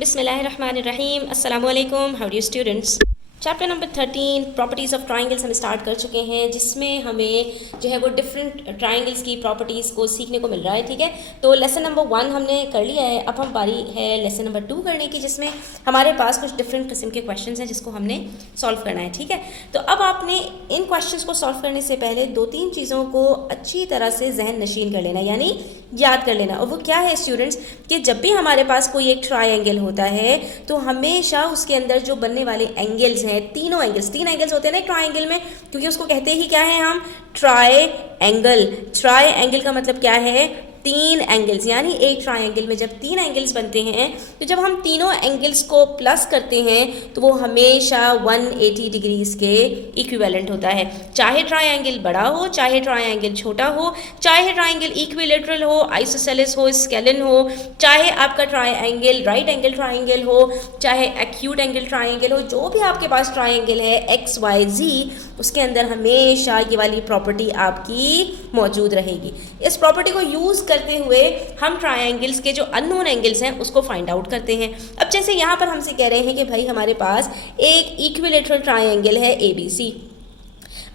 बिस्मिल्लाहिर्रहमानिर्रहीम। अस्सलाम वालेकुम। How do students. Chapter number 13 properties of triangles हम स्टार्ट कर चुके हैं, जिसमें हमें जो है वो डिफरेंट ट्राइंगल्स की प्रॉपर्टीज़ को सीखने को मिल रहा है। ठीक है, तो लेसन नंबर 1 हमने कर लिया है। अब हम बारी है लेसन नंबर 2 करने की, जिसमें हमारे पास कुछ डिफरेंट किस्म के क्वेश्चंस हैं जिसको हमने सॉल्व करना है। ठीक है, तो अब आपने इन क्वेश्चंस को सॉल्व करने से पहले 2-3 चीज़ों को अच्छी तरह से जहन नशीन कर लेना, यानी याद कर लेना। और वो क्या है स्टूडेंट्स, कि जब भी हमारे पास कोई एक ट्राइंगल होता है तो हमेशा उसके अंदर जो बनने वाले एंगल्स हैं, तीन एंगल्स होते हैं ना एक ट्राइंगल में, क्योंकि उसको कहते ही क्या है हम, ट्राई एंगल का मतलब क्या है, 3 एंगल्स। यानी एक ट्राइंगल में जब 3 एंगल्स बनते हैं तो जब हम तीनों एंगल्स को प्लस करते हैं तो वो हमेशा 180 डिग्रीज के इक्विवेलेंट होता है। चाहे ट्राइंगल बड़ा हो, चाहे ट्राइंगल छोटा हो, चाहे ट्राइंगल इक्विलेटरल हो, आइसोसेलेस हो, स्केलन हो, चाहे आपका ट्राइंगल राइट एंगल ट्राइंगल हो, चाहे एक्यूट एंगल ट्राइंगल हो, जो भी आपके पास ट्राइंगल है XYZ, उसके अंदर हमेशा ये वाली प्रॉपर्टी आपकी मौजूद रहेगी। इस प्रॉपर्टी को यूज़ करते हुए हम ट्रायंगल्स के जो अननोन एंगल्स हैं उसको फाइंड आउट करते हैं। अब जैसे यहाँ पर हमसे कह रहे हैं कि भाई हमारे पास एक इक्विलेटरल ट्रायंगल है ABC।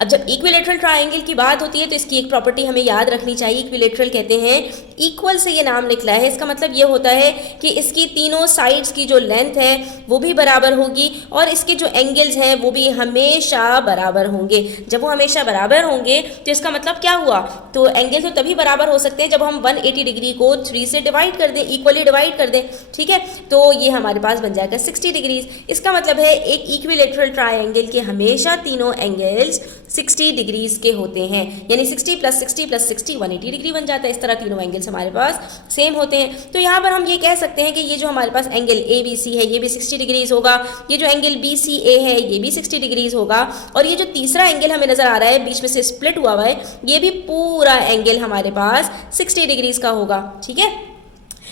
अब जब इक्विलेटरल ट्रायंगल की बात होती है तो इसकी एक प्रॉपर्टी हमें याद रखनी चाहिए। इक्विलेटरल कहते हैं, इक्वल से ये नाम निकला है, इसका मतलब ये होता है कि इसकी तीनों साइड्स की जो लेंथ है वो भी बराबर होगी और इसके जो एंगल्स हैं वो भी हमेशा बराबर होंगे। जब वो हमेशा बराबर होंगे तो इसका मतलब क्या हुआ, तो एंगल तो तभी बराबर हो सकते हैं जब हम 180 डिग्री को 3 से डिवाइड कर दें, इक्वली डिवाइड कर दें। ठीक है, तो ये हमारे पास बन जाएगा 60 डिग्रीज। इसका मतलब है एक इक्विलेटरल ट्रायंगल के हमेशा तीनों एंगल्स 60 डिग्रीज के होते हैं, यानी 60 + 60 + 60 180 डिग्री बन जाता है। इस तरह तीनों एंगल्स हमारे पास सेम होते हैं। तो यहाँ पर हम ये कह सकते हैं कि ये जो हमारे पास एंगल ABC है ये भी 60 डिग्रीज होगा, ये जो एंगल BCA है ये भी 60 डिग्रीज होगा, और ये जो तीसरा एंगल हमें नजर आ रहा है बीच में से स्प्लिट हुआ है ये भी पूरा एंगल हमारे पास 60 डिग्रीज का होगा। ठीक है,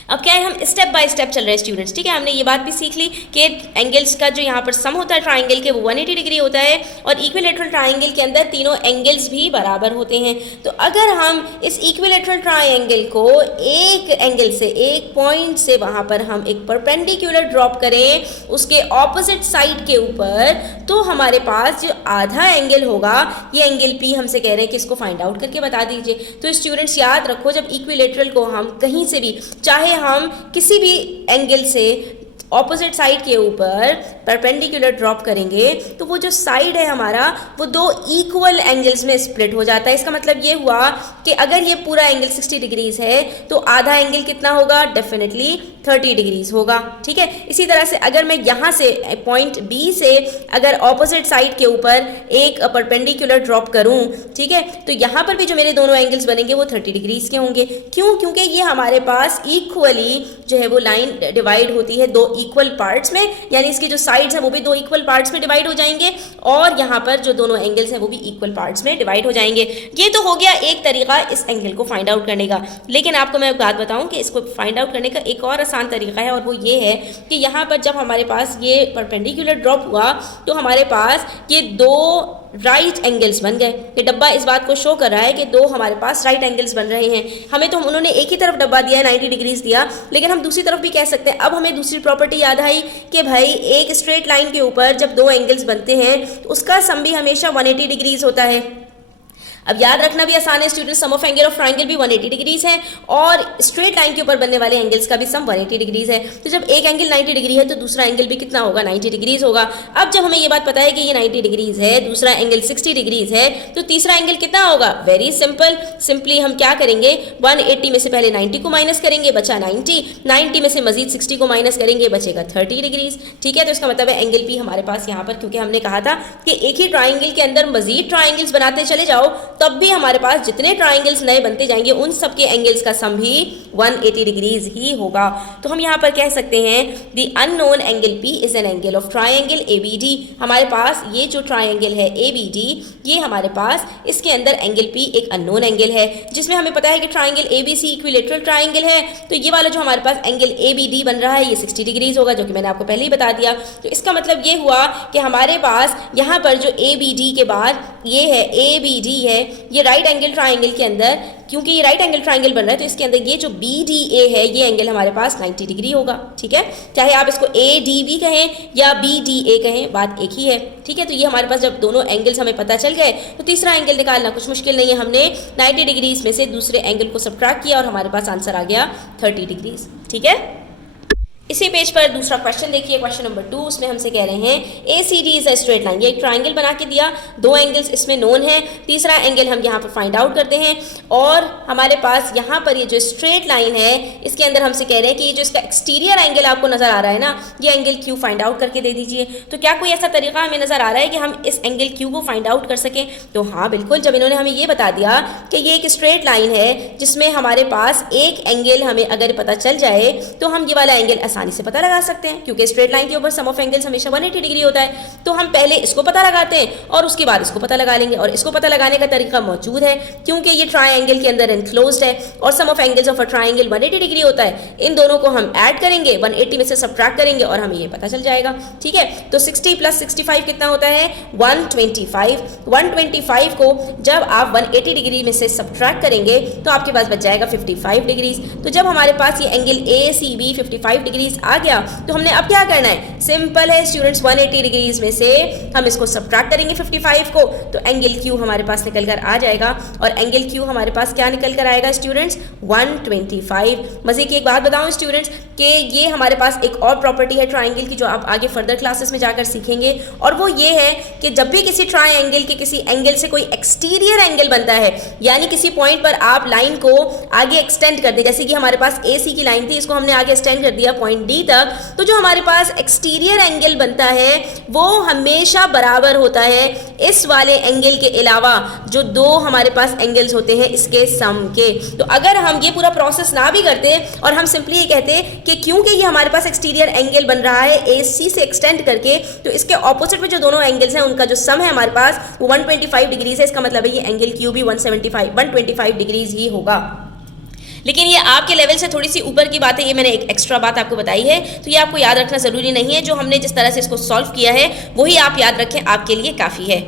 अब क्या है, हम स्टेप बाय स्टेप चल रहे हैं स्टूडेंट्स। ठीक है, हमने ये बात भी सीख ली कि एंगल्स का जो यहाँ पर सम होता है ट्राइंगल के वो 180 डिग्री होता है और इक्विलेटरल ट्राइंगल के अंदर तीनों एंगल्स भी बराबर होते हैं। तो अगर हम इस इक्विलेटरल ट्राइंगल को एक एंगल से, एक पॉइंट से वहाँ पर हम एक परपेंडिकुलर ड्रॉप करें उसके ऑपोजिट साइड के ऊपर, तो हमारे पास जो आधा एंगल होगा ये एंगल P हमसे कह रहे हैं कि इसको फाइंड आउट करके बता दीजिए। तो स्टूडेंट्स याद रखो, जब इक्विलेटरल को हम कहीं से भी, चाहे हम किसी भी एंगल से ऑपोजिट साइड के ऊपर परपेंडिकुलर ड्रॉप करेंगे तो वो जो साइड है हमारा वो 2 इक्वल एंगल्स में स्प्लिट हो जाता है। इसका मतलब ये हुआ कि अगर ये पूरा एंगल 60 डिग्रीज है तो आधा एंगल कितना होगा, डेफिनेटली 30 डिग्रीज होगा। ठीक है, इसी तरह से अगर मैं यहाँ से पॉइंट B से अगर ऑपोजिट साइड के ऊपर एक परपेंडिकुलर ड्रॉप करूँ, ठीक है, तो यहाँ पर भी जो मेरे दोनों एंगल्स बनेंगे वो 30 डिग्रीज के होंगे। क्यों, क्योंकि ये हमारे पास इक्वली जो है वो लाइन डिवाइड होती है 2 इक्वल पार्ट्स में, यानी इसकी जो साइड्स हैं वो भी 2 इक्वल पार्ट्स में डिवाइड हो जाएंगे और यहाँ पर जो दोनों एंगल्स हैं वो भी इक्वल पार्ट्स में डिवाइड हो जाएंगे। ये तो हो गया एक तरीका इस एंगल को फाइंड आउट करने का। लेकिन आपको मैं बात बताऊं कि इसको फाइंड आउट करने का एक और आसान तरीका है, और वो ये है कि यहाँ पर जब हमारे पास ये परपेंडिकुलर ड्रॉप हुआ तो हमारे पास ये 2 राइट एंगल्स बन गए। ये डब्बा इस बात को शो कर रहा है कि 2 हमारे पास राइट एंगल्स बन रहे हैं। हमें तो उन्होंने एक ही तरफ डब्बा दिया है, 90 डिग्रीज दिया, लेकिन हम दूसरी तरफ भी कह सकते हैं। अब हमें दूसरी प्रॉपर्टी याद आई कि भाई एक स्ट्रेट लाइन के ऊपर जब 2 एंगल्स बनते हैं तो उसका सम भी हमेशा 180 डिग्रीज होता है। अब याद रखना भी आसान है student, sum of angle of triangle भी 180 डिग्रीज है और स्ट्रेट लाइन के ऊपर बनने वाले एंगल्स का भी सम 180 डिग्रीज है। तो जब एक एंगल 90 डिग्री है तो दूसरा एंगल भी कितना होगा, 90 डिग्रीज होगा। अब जब हमें ये बात पता है कि ये 90 डिग्रीज है, दूसरा एंगल 60 डिग्रीज है, तो तीसरा एंगल कितना होगा, वेरी सिंपल, सिंपली हम क्या करेंगे, 180 में से पहले 90 को माइनस करेंगे, बचा 90 में से मजीद 60 को माइनस करेंगे, बचेगा 30 डिग्रीज। ठीक है, तो इसका मतलब है एंगल P हमारे पास यहाँ पर, क्योंकि हमने कहा था कि एक ही ट्राइंगल के अंदर मजीद ट्राइंगल्स बनाते चले जाओ तब भी हमारे पास जितने ट्राइंगल्स नए बनते जाएंगे उन सब के एंगल्स का सम भी 180 डिग्रीज ही होगा। तो हम यहाँ पर कह सकते हैं the unknown angle P is an angle of triangle ABD। हमारे पास ये जो ट्राइंगल है ABD, ये हमारे पास इसके अंदर एंगल P एक अननोन एंगल है, जिसमें हमें पता है कि ट्राइंगल ABC इक्विलेटरल ट्राइंगल है। तो ये वाला जो हमारे पास एंगल ABD बन रहा है ये 60 डिग्रीज होगा, जो कि मैंने आपको पहले ही बता दिया। तो इसका मतलब ये हुआ कि हमारे पास यहाँ पर जो ABD के बाद ये है ABD है, ये राइट एंगल ट्राइंगल के अंदर, क्योंकि ये राइट एंगल ट्राइंगल बन रहा है तो इसके अंदर ये जो BDA है ये एंगल हमारे पास 90 डिग्री होगा, ठीक है। चाहे आप इसको ADB कहें या BDA कहें, बात एक ही है, ठीक है। तो ये हमारे पास जब दोनों एंगल्स हमें पता चल गए तो तीसरा एंगल निकालना कुछ मुश्किल नहीं है। हमने 90 डिग्रीज में से दूसरे एंगल को सब्ट्रैक्ट किया और हमारे पास आंसर आ गया 30 डिग्रीज, ठीक है। इसी पेज पर दूसरा क्वेश्चन देखिए, क्वेश्चन नंबर 2। उसमें हमसे कह रहे हैं ACD is a straight line. ये एक ट्राइंगल बना के दिया, दो एंगल्स इसमें नोन है, तीसरा एंगल हम यहाँ पर फाइंड आउट करते हैं और हमारे पास यहाँ पर ये जो स्ट्रेट लाइन है इसके अंदर हमसे कह रहे हैं कि ये जो इसका एक्सटीरियर एंगल आपको नजर आ रहा है ना, ये एंगल Q फाइंड आउट करके दे दीजिए। तो क्या कोई ऐसा तरीका हमें नजर आ रहा है कि हम इस एंगल Q को फाइंड आउट कर सकें? तो हाँ बिल्कुल, जब इन्होंने हमें ये बता दिया कि ये एक स्ट्रेट लाइन है जिसमें हमारे पास एक एंगल हमें अगर पता चल जाए तो हम ये वाला एंगल आसानी से पता लगा सकते हैं, क्योंकि स्ट्रेट लाइन के ऊपर सम ऑफ एंगल्स हमेशा 180 डिग्री होता है। तो हम पहले इसको पता लगाते हैं और उसके बाद इसको पता लगा लेंगे, और इसको पता लगाने का तरीका मौजूद है क्योंकि ये ट्राइंगल के अंदर एनक्लोज्ड है और sum of angles of a triangle 180 degree होता है। इन दोनों को हम ऐड करेंगे, 180 में से सब्ट्रैक्ट करेंगे और हमें ये पता चल जाएगा, ठीक है। तो 60 + 65 कितना होता है? 125। 125 को जब आप 180 डिग्री में से सब्ट्रैक्ट करेंगे तो आपके पास बच जाएगा 55 डिग्रीज। तो जब हमारे पास ये एंगल ACB 55 डिग्रीज आ गया तो हमने अब क्या करना है? सिंपल है स्टूडेंट्स, 180 डिग्रीज में से हम इसको सब्ट्रैक्ट करेंगे 55 को, तो एंगल Q हमारे पास निकल कर आ जाएगा। और एंगल Q हमारे पास क्या निकल कर आएगा स्टूडेंट्स? 125। मजे की एक बात बताऊं स्टूडेंट्स कि ये हमारे पास एक और प्रॉपर्टी है ट्राइंगल की जो आप आगे फर्दर क्लासेस में जाकर सीखेंगे, और वो ये है कि जब भी किसी ट्राइंगल के किसी एंगल से कोई एक्सटीरियर एंगल बनता है, यानी किसी पॉइंट पर आप लाइन को आगे एक्सटेंड कर दे, जैसे कि हमारे पास AC की लाइन थी, इसको हमने आगे एक्सटेंड कर दिया पॉइंट D तक, तो जो हमारे पास एक्सटीरियर एंगल बनता है वो हमेशा बराबर होता है इस वाले एंगल के अलावा जो दो हमारे पास एंगल्स होते हैं इसके सम के। तो अगर हम ये पूरा प्रोसेस ना भी करते और हम सिंपली ये कहते कि क्योंकि ये हमारे पास एक्सटीरियर एंगल बन रहा है AC से एक्सटेंड करके, तो इसके ऑपोजिट में जो दोनों एंगल्स हैं उनका जो सम है हमारे पास वो 125 डिग्रीज है, इसका मतलब है ये एंगल Q भी 125 डिग्रीज ही होगा। लेकिन ये आपके लेवल से थोड़ी सी ऊपर की बात है, ये मैंने एक एक्स्ट्रा बात आपको बताई है, तो ये आपको याद रखना ज़रूरी नहीं है। जो हमने जिस तरह से इसको सॉल्व किया है वही आप याद रखें, आपके लिए काफ़ी है।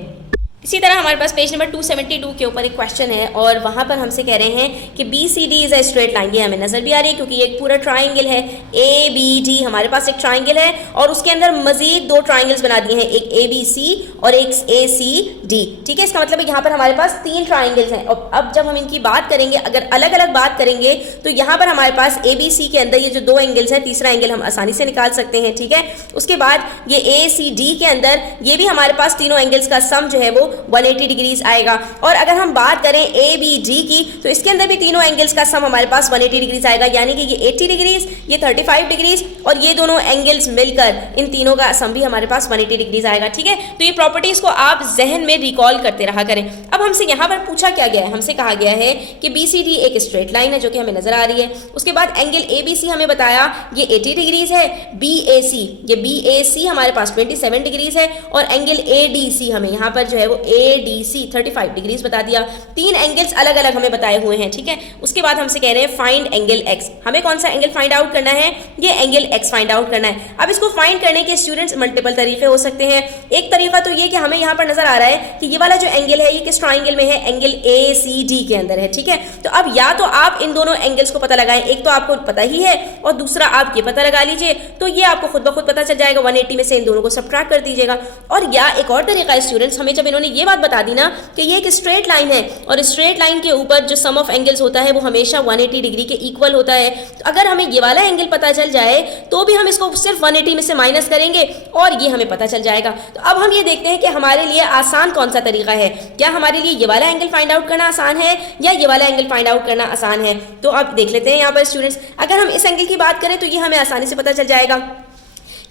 इसी तरह हमारे पास पेज नंबर 272 के ऊपर एक क्वेश्चन है और वहाँ पर हमसे कह रहे हैं कि BCD is a straight line. ये हमें नजर भी आ रही है क्योंकि ये एक पूरा ट्राइंगल है। ABD हमारे पास एक ट्राइंगल है और उसके अंदर मजीद दो ट्राइंगल्स बना दिए हैं, एक ABC और एक ACD, ठीक है। इसका मतलब है यहाँ पर हमारे पास 3 ट्राइंगल्स हैं। और अब जब हम इनकी बात करेंगे, अगर अलग अलग बात करेंगे तो यहाँ पर हमारे पास ABC के अंदर ये जो दो एंगल्स हैं, तीसरा एंगल हम आसानी से निकाल सकते हैं, ठीक है। उसके बाद ये ACD के अंदर ये भी हमारे पास तीनों एंगल्स का सम जो है वो 180 डिग्रीज आएगा। और अगर हम बात करें ABD की तो इसके अंदर भी तीनों एंगल्स का सम हमारे पास 180 डिग्रीज आएगा, यानी कि ये 80 डिग्रीज, ये 35 डिग्रीज और ये दोनों एंगल्स मिलकर इन तीनों का सम भी हमारे पास 180 डिग्रीज आएगा, ठीक है। तो ये प्रॉपर्टीज को आप जहन में रिकॉल करते रहा करें। अब हमसे यहाँ पर पूछा क्या गया है? हमसे कहा गया है कि BCD एक स्ट्रेट लाइन है जो कि हमें नजर आ रही है। उसके बाद एंगल ABC हमें बताया ये 80 डिग्रीज है। BAC हमारे पास 27 डिग्रीज है और एंगल ADC हमें यहाँ पर जो है वो ADC 35 डिग्रीज बता दिया। 3 एंगल्स अलग अलग हमें बताए हुए हैं, ठीक है। उसके बाद हमसे कह रहे हैं फाइंड एंगल X। हमें कौन सा एंगल फाइंड आउट करना है? ये एंगल X फाइंड आउट करना है। अब इसको फाइंड करने के स्टूडेंट्स मल्टीपल तरीके हो सकते हैं। एक तरीका तो ये कि हमें यहाँ पर नजर आ रहा है कि ये वाला जो एंगल है ये किस ट्राइंगल में है? एंगल ACD के अंदर है, ठीक है। तो अब या तो आप इन दोनों एंगल्स को पता लगाएं, एक तो आपको पता ही है और दूसरा आप ये पता लगा लीजिए, तो ये आपको खुद ब खुद पता चल जाएगा। 180 में से इन दोनों को सब्ट्रैक्ट कर दीजिएगा। और या एक और तरीका स्टूडेंट्स, हमें जब इन्होंने ये बात बता दी ना कि ये एक स्ट्रेट लाइन है और स्ट्रेट लाइन के ऊपर जो सम ऑफ एंगल्स होता है वो हमेशा 180 डिग्री के इक्वल होता है, तो अगर हमें ये वाला एंगल पता चल जाए तो भी हम इसको सिर्फ 180 में से माइनस करेंगे और ये हमें पता चल जाएगा। तो अब हम ये देखते हैं कि हमारे लिए आसान कौन सा तरीका है। क्या हमारे लिए ये वाला एंगल फाइंड आउट करना आसान है या ये वाला एंगल फाइंड आउट करना आसान है? तो अब देख लेते हैं यहाँ पर स्टूडेंट्स, अगर हम इस एंगल की बात करें तो ये हमें आसानी से पता चल जाएगा।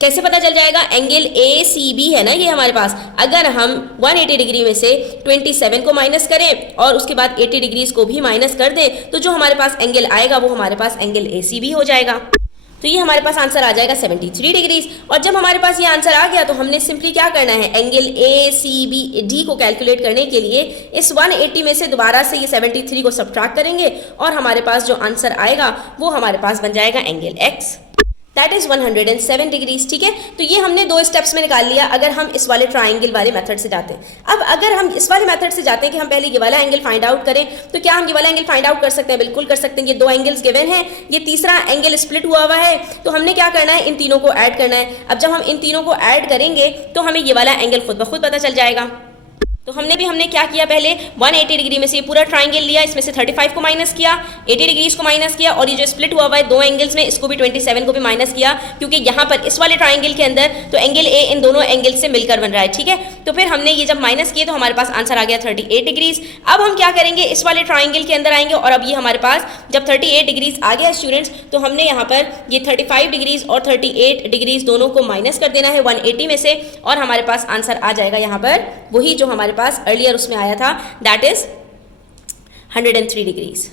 कैसे पता चल जाएगा? एंगल ACB है ना ये हमारे पास, अगर हम 180 डिग्री में से 27 को माइनस करें और उसके बाद 80 डिग्रीज को भी माइनस कर दें तो जो हमारे पास एंगल आएगा वो हमारे पास एंगल ACB हो जाएगा। तो ये हमारे पास आंसर आ जाएगा 73 डिग्रीज। और जब हमारे पास ये आंसर आ गया तो हमने सिंपली क्या करना है? एंगल ACBD को कैलकुलेट करने के लिए इस 180 में से दोबारा से ये 73 को सब्ट्रैक्ट करेंगे और हमारे पास जो आंसर आएगा वो हमारे पास बन जाएगा angle X। That is 107 degrees. ठीक है, तो ये हमने 2 स्टेप्स में निकाल लिया अगर हम इस वाले ट्राइंगल वाले मेथड से जाते हैं। अब अगर हम इस वाले मेथड से जाते हैं कि हम पहले ये वाला एंगल फाइंड आउट करें, तो क्या हम ये वाला एंगल फाइंड आउट कर सकते हैं? बिल्कुल कर सकते हैं। ये 2 एंगल्स गिवन है, ये तीसरा एंगल स्प्लिट हुआ हुआ है, तो हमने क्या करना है, इन तीनों को ऐड करना है। अब जब हम इन तीनों को ऐड करेंगे तो हमें ये वाला एंगल खुद ब खुद पता चल जाएगा। तो हमने क्या किया, पहले 180 डिग्री में से ये पूरा ट्राइंगल लिया, इसमें से 35 को माइनस किया, 80 डिग्रीज को माइनस किया, और ये जो स्प्लिट हुआ हुआ है 2 एंगल्स में, इसको भी 27 को भी माइनस किया, क्योंकि यहाँ पर इस वाले ट्राइंगल के अंदर तो एंगल ए इन दोनों एंगल से मिलकर बन रहा है। ठीक है, तो फिर हमने ये जब माइनस किए तो हमारे पास आंसर आ गया 38 डिग्रीज। अब हम क्या करेंगे, इस वाले ट्राइंगल के अंदर आएंगे, और अब ये हमारे पास जब 38 डिग्रीज आ गया स्टूडेंट्स, तो हमने यहाँ पर ये 35 डिग्रीज और 38 डिग्रीज दोनों को माइनस कर देना है 180 में से, और हमारे पास आंसर आ जाएगा यहाँ पर वही जो हमारे पास अर्लियर उसमें आया था, that is 103 degrees,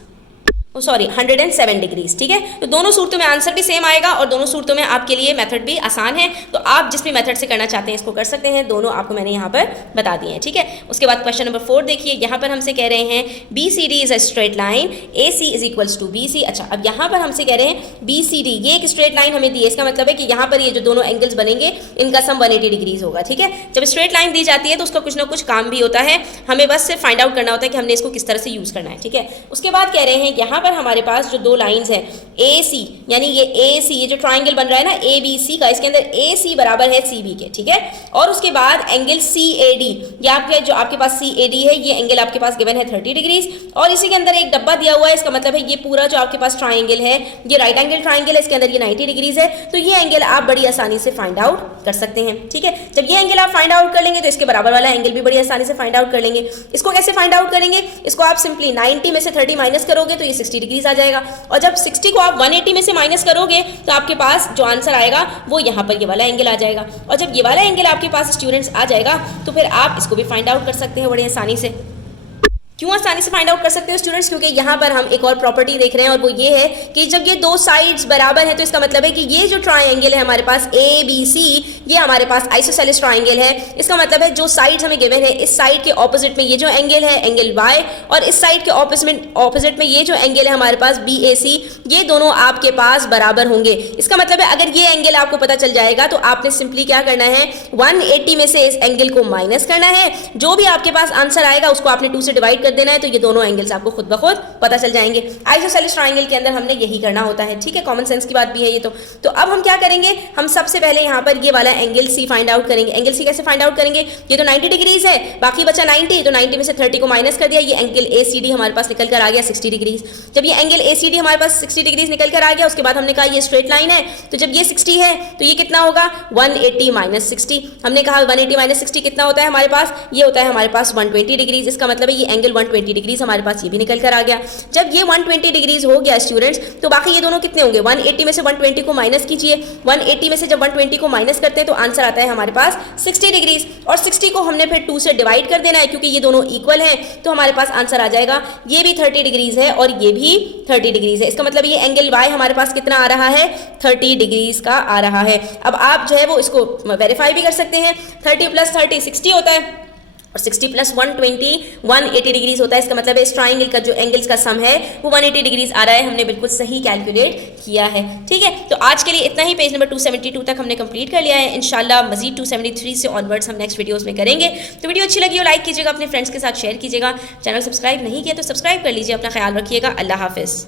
sorry 107 degrees. ठीक है, तो दोनों सूरतों में आंसर भी सेम आएगा और दोनों सूरतों में आपके लिए मेथड भी आसान है। तो आप जिस भी मेथड से करना चाहते हैं इसको कर सकते हैं, दोनों आपको मैंने यहाँ पर बता दिए हैं। ठीक है, उसके बाद क्वेश्चन नंबर 4 देखिए, यहाँ पर हमसे कह रहे हैं BCD is a straight line, AC is equals to BC। अच्छा, अब यहाँ पर हमसे कह रहे हैं BCD, ये एक स्ट्रेट लाइन हमें दी है, इसका मतलब है कि यहाँ पर ये जो दोनों एंगल्स बनेंगे इनका सम 180 डिग्रीज होगा। ठीक है, जब स्ट्रेट लाइन दी जाती है तो उसका कुछ ना कुछ काम भी होता है, हमें बस से फाइंड आउट करना होता है कि हमने इसको किस तरह से यूज करना है। ठीक है, उसके बाद कह रहे हैं यहाँ पर हमारे पास जो 2 लाइंस हैं AC, यानी ये AC, ये जो ट्राइंगल बन रहा है ना ABC का, इसके अंदर AC बराबर है CB के। ठीक है, और उसके बाद एंगल CAD, ये आपके जो आपके पास CAD है, ये एंगल आपके पास गिवन है 30 डिग्रीज, और इसी के अंदर एक डब्बा दिया हुआ है, इसका मतलब है ये पूरा जो आपके पास ट्राइंगल है ये राइट एंगल ट्राइंगल है, इसके अंदर ये 90 डिग्रीज है, तो ये एंगल आप बड़ी आसानी से फाइंड आउट कर सकते हैं। ठीक है, जब ये एंगल आप फाइंड आउट कर लेंगे तो इसके बराबर वाला एंगल भी बड़ी आसानी से फाइंड आउट कर लेंगे। इसको कैसे फाइंड आउट करेंगे, इसको आप सिंपली 90 में से 30 माइनस करोगे तो ये 60 डिग्रीज आ जाएगा, और जब 60 को आप 180 में से माइनस करोगे तो आपके पास जो आंसर आएगा वो यहाँ पर ये वाला एंगल आ जाएगा, और जब ये वाला एंगल आपके पास स्टूडेंट्स आ जाएगा तो फिर आप इसको भी फाइंड आउट कर सकते हैं बड़ी आसानी से। क्यों आसानी से फाइंड आउट कर सकते हो स्टूडेंट्स, क्योंकि यहाँ पर हम एक और प्रॉपर्टी देख रहे हैं, और वो ये है कि जब ये 2 साइड्स बराबर हैं तो इसका मतलब है कि ये जो ट्राइंगल है हमारे पास ABC, ये हमारे पास आइसोसेलेस ट्राइंगल है। इसका मतलब है जो साइड्स हमें गिवन है, इस साइड के ऑपोजिट में ये जो एंगल है एंगल Y, और इस साइड के ऑपोजिट में ये जो एंगल है हमारे पास BAC, ये दोनों आपके पास बराबर होंगे। इसका मतलब है अगर ये एंगल आपको पता चल जाएगा तो आपने सिंपली क्या करना है, 180 में से इस एंगल को माइनस करना है, जो भी आपके पास आंसर आएगा उसको आपने 2 से डिवाइड देना है, तो ये दोनों एंगल्स आपको खुद ब खुद पता चल जाएंगे। आइसोसेलेस ट्राइंगल के अंदर हमने यही करना होता है। ठीक है, कॉमन सेंस की बात भी है ये। तो अब हम क्या करेंगे, हम सबसे पहले यहाँ पर ये वाला एंगल C फाइंड आउट करेंगे। एंगल C कैसे फाइंड आउट करेंगे, ये तो 90 डिग्रीज है, बाकी बचा 90, तो 90 में से 30 को माइनस कर दिया, ये एंगल ACD हमारे पास निकल कर आ गया 60 डिग्रीज। जब ये एंगल ACD हमारे पास 60 डिग्रीज निकल कर आ गया, उसके बाद हमने कहा ये स्ट्रेट लाइन है, तो जब ये 60 है तो ये कितना होगा, 180 माइनस 60। हमने कहा 180 माइनस 60 कितना होता है हमारे पास, ये होता है हमारे पास 120 डिग्रीज। इसका मतलब है ये एंगल 120 डिग्रीज हमारे पास ये भी निकल कर आ गया। जब ये 120 डिग्रीज हो गया स्टूडेंट्स, तो बाकी ये दोनों कितने होंगे, 180 में से 120 को माइनस कीजिए, 180 में से जब 120 को माइनस करते हैं तो आंसर आता है हमारे पास 60 डिग्रीज, और 60 को हमने फिर 2 से डिवाइड कर देना है क्योंकि ये दोनों इक्वल हैं, तो हमारे पास आंसर आ जाएगा ये भी 30 डिग्रीज है और ये भी 30 डिग्रीज है। इसका मतलब ये एंगल Y हमारे पास कितना आ रहा है, 30 डिग्रीज का आ रहा है। अब आप जो है वो इसको वेरीफाई भी कर सकते हैं, 30 + 30 60 होता है, और 60 + 120 180 डिग्रीज होता है। इसका मतलब है इस ट्राइंगल का जो एंगल्स का सम है वो 180 डिग्रीज आ रहा है, हमने बिल्कुल सही कैलकुलेट किया है। ठीक है, तो आज के लिए इतना ही। पेज नंबर 272 तक हमने कंप्लीट कर लिया है। इंशाल्लाह मजीद 273 से ऑनवर्ड्स हम नेक्स्ट वीडियोस में करेंगे। तो वीडियो अच्छी लगी हो लाइक कीजिएगा, अपने फ्रेंड्स के साथ शेयर कीजिएगा, चैनल सब्सक्राइब नहीं किया तो सब्सक्राइब कर लीजिए। अपना ख्याल रखिएगा, अल्लाह हाफिज़।